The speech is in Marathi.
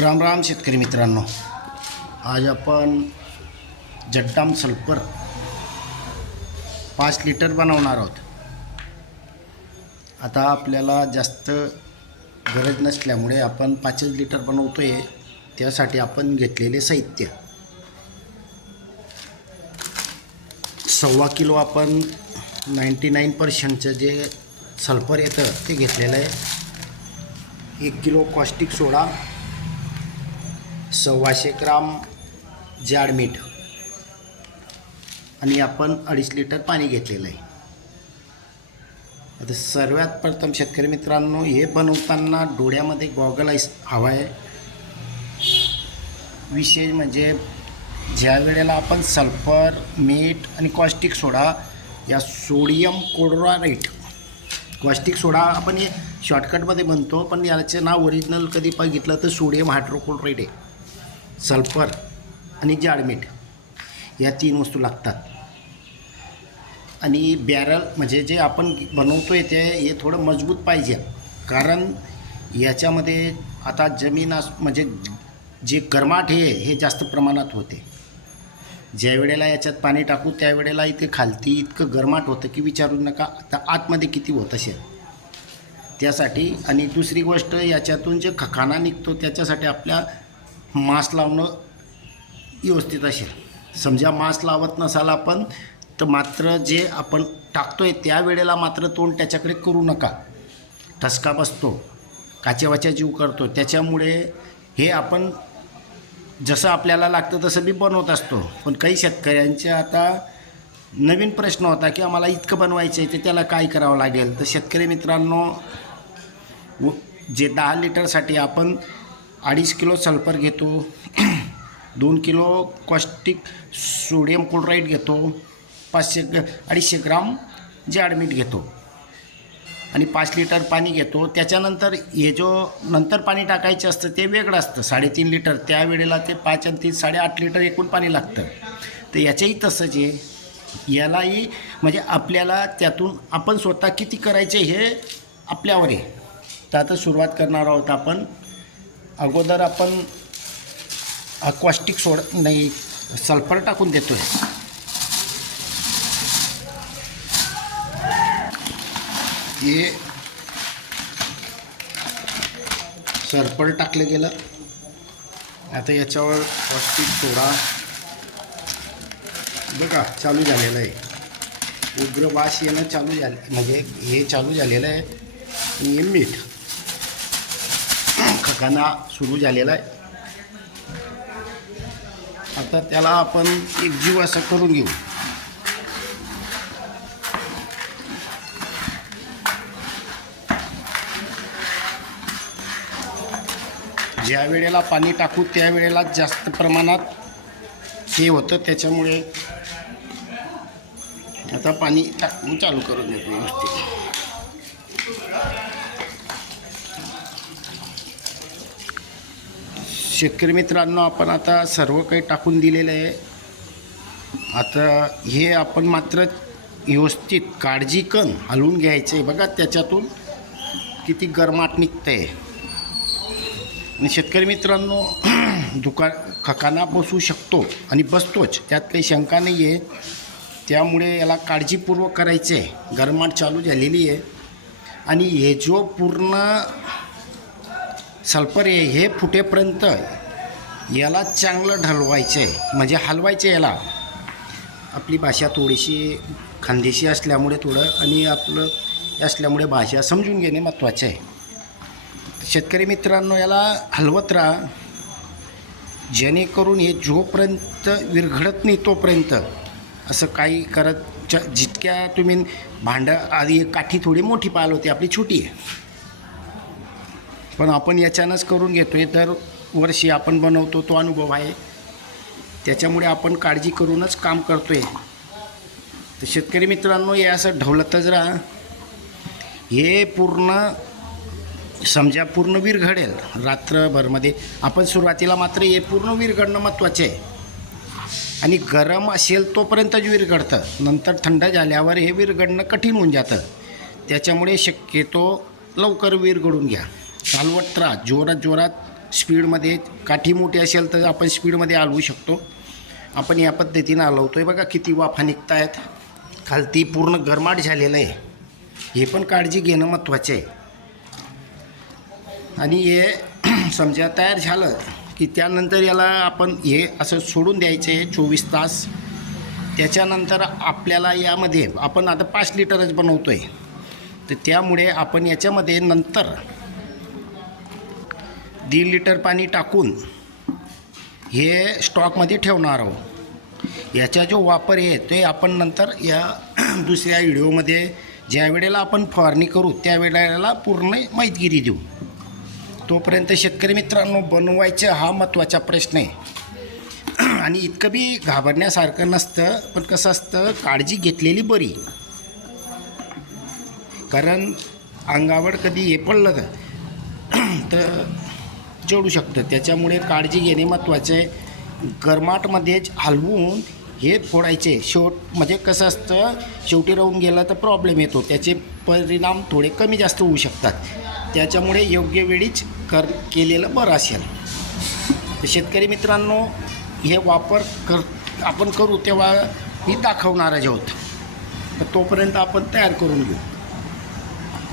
राम राम शेतकरी मित्रांनो. आज आपण जड्डाम सल्फर पाच लिटर बनवणार आहोत. आता आपल्याला जास्त गरज नसल्यामुळे आपण पाचच लिटर बनवतो आहे त्यासाठी आपण घेतलेले साहित्य. सव्वा किलो आपण नाईंटी नाईन पर्सेंटचं जे सल्फर येतं ते घेतलेलं आहे. एक किलो कॉस्टिक सोडा सव्वाशे ग्राम जाड मीठ. आणि आपण अडीच लिटर पाणी घेतलेलं आहे. आता सर्वात प्रथम शेतकरी मित्रांनो हे बनवताना डोळ्यामध्ये गॉगल आईस हवा आहे. विशेष म्हणजे ज्या वेळेला आपण सल्फर मीठ आणि कॉस्टिक सोडा या सोडियम क्लोराईड कॉस्टिक सोडा आपण हे शॉर्टकटमध्ये म्हणतो पण याचे नाव ओरिजिनल कधी बघितलं तर सोडियम हायड्रोक्लोराईड आहे. सल्फर आणि जाडमीठ या तीन वस्तू लागतात. आणि बॅरल म्हणजे जे आपण बनवतो आहे ते हे थोडं मजबूत पाहिजे. कारण याच्यामध्ये आता जमीन अस म्हणजे जे गरमाट हे हे जास्त प्रमाणात होते. ज्या वेळेला याच्यात पाणी टाकू त्यावेळेला इथे खालती इतकं गरमाट होतं की विचारू नका आता आतमध्ये किती होत असेल? त्यासाठी आणि दुसरी गोष्ट याच्यातून जे खखाना निघतो त्याच्यासाठी आपल्या मास्क लावणं व्यवस्थित असेल. समजा मास्क लावत नसाल आपण तर मात्र जे आपण टाकतोय त्या वेळेला मात्र तोंड त्याच्याकडे करू नका. ठसका बसतो काचेवाच्या जीव करतो. त्याच्यामुळे हे आपण जसं आपल्याला लागतं तसं बी बनवत असतो. पण काही शेतकऱ्यांचे आता नवीन प्रश्न होता की आम्हाला इतकं बनवायचं आहे तर त्याला काय करावं लागेल? तर शेतकरी मित्रांनो व जे दहा लिटरसाठी आपण अडीच किलो सल्फर घेतो. दोन किलो कॉस्टिक सोडियम क्लोराईड घेतो. पाचशे ग अडीचशे ग्राम जाडमीठ घेतो. आणि पाच लिटर पाणी घेतो. त्याच्यानंतर हे जो नंतर पाणी टाकायचं असतं ते वेगळं असतं. साडेतीन लिटर त्यावेळेला ते पाच आणि तीन साडेआठ लिटर एकूण पाणी लागतं. तर याच्याही तसंच आहे. यालाही म्हणजे आपल्याला त्यातून आपण स्वतः किती करायचे हे आपल्यावर आहे. तर आता सुरुवात करणार आहोत आपण. अगोदर आपण अक्वास्टिक सोड नाही सल्फर टाकून देतो आहे हे सल्फर टाकलं गेलं. आता याच्यावर क्वास्टिक सोडा. बघा चालू झालेलं आहे. उग्र वास येणं चालू झालं म्हणजे हे चालू झालेलं आहे. आणि मीठ खकाना सुरू झालेला आहे. आता त्याला आपण एक जीव असं करून घेऊ. ज्या वेळेला पाणी टाकू त्यावेळेला जास्त प्रमाणात हे होतं. त्याच्यामुळे आता पाणी टाकून चालू करून देतो व्यवस्थित. शेतकरी मित्रांनो आपण आता सर्व काही टाकून दिलेलं आहे. आता हे आपण मात्र व्यवस्थित काळजी कन हलवून घ्यायचं आहे बघा त्याच्यातून किती गरमाट निघतं आहे आणि शेतकरी मित्रांनो दुकान खकाना बसू शकतो आणि बसतोच. त्यात काही शंका नाही आहे त्यामुळे याला काळजीपूर्वक करायचं आहे गरमाट चालू झालेली आहे आणि हे जो पूर्ण सल्फर आहे हे फुटेपर्यंत याला चांगलं ढलवायचं आहे म्हणजे हलवायचं याला. आपली भाषा थोडीशी खानदेशी असल्यामुळे थोडं आणि आपलं असल्यामुळे भाषा समजून घेणे महत्त्वाचं आहे. शेतकरी मित्रांनो याला हलवत राहा. जेणेकरून हे जोपर्यंत विरघडत नाही तोपर्यंत असं काही करत ज जितक्या तुम्ही भांडं आधी काठी थोडी मोठी पाल होती आपली छोटी आहे. पण आपण याच्यानंच करून घेतो आहे तर वर्षी आपण बनवतो तो अनुभव आहे. त्याच्यामुळे आपण काळजी करूनच काम करतो आहे तर शेतकरी मित्रांनो हे असं ढवलतच राहा. हे पूर्ण समजा पूर्ण विरघडेल रात्रभरमध्ये. आपण सुरुवातीला मात्र हे पूर्ण विरघडणं महत्त्वाचे आहे. आणि गरम असेल तोपर्यंतच विरघडतं नंतर थंड झाल्यावर हे विरघडणं कठीण होऊन जातं. त्याच्यामुळे शक्यतो लवकर विरघडून घ्या. चालवत राहा जोरात जोरात स्पीडमध्ये काठी मोठी असेल तर आपण स्पीडमध्ये हलवू शकतो. आपण या पद्धतीनं हलवतो आहे बघा किती वाफा निघत आहेत खालती पूर्ण गरमाट झालेलं आहे. हे पण काळजी घेणं महत्त्वाचं आहे. आणि हे समजा तयार झालं की त्यानंतर याला आपण हे असं सोडून द्यायचं आहे चोवीस तास. त्याच्यानंतर आपल्याला यामध्ये आपण आता पाच लिटरच बनवतो आहे तर त्यामुळे आपण याच्यामध्ये नंतर दीड लिटर पाणी टाकून हे स्टॉकमध्ये ठेवणार आहोत. याचा जो वापर आहे ते आपण नंतर या दुसऱ्या व्हिडिओमध्ये ज्या वेळेला आपण फवारणी करू त्या वेळेला पूर्ण माहितगिरी देऊ. तोपर्यंत शेतकरी मित्रांनो बनवायचं हा महत्त्वाचा प्रश्न आहे. आणि इतकं बी घाबरण्यासारखं नसतं पण कसं असतं काळजी घेतलेली बरी. कारण अंगावर कधी हे पडलं तर चढू शकतं. त्याच्यामुळे काळजी घेणे महत्त्वाचं. आहे गरमाटमध्येच हलवून हे फोडायचे. शेवट म्हणजे कसं असतं शेवटी राहून गेला तर प्रॉब्लेम येतो. त्याचे परिणाम थोडे कमी जास्त होऊ शकतात. त्याच्यामुळे योग्य वेळीच कर केलेलं बरं असेल. तर शेतकरी मित्रांनो हे वापर कर आपण करू तेव्हा ही दाखवणारच आहोत. तर तोपर्यंत आपण तयार करून घेऊ.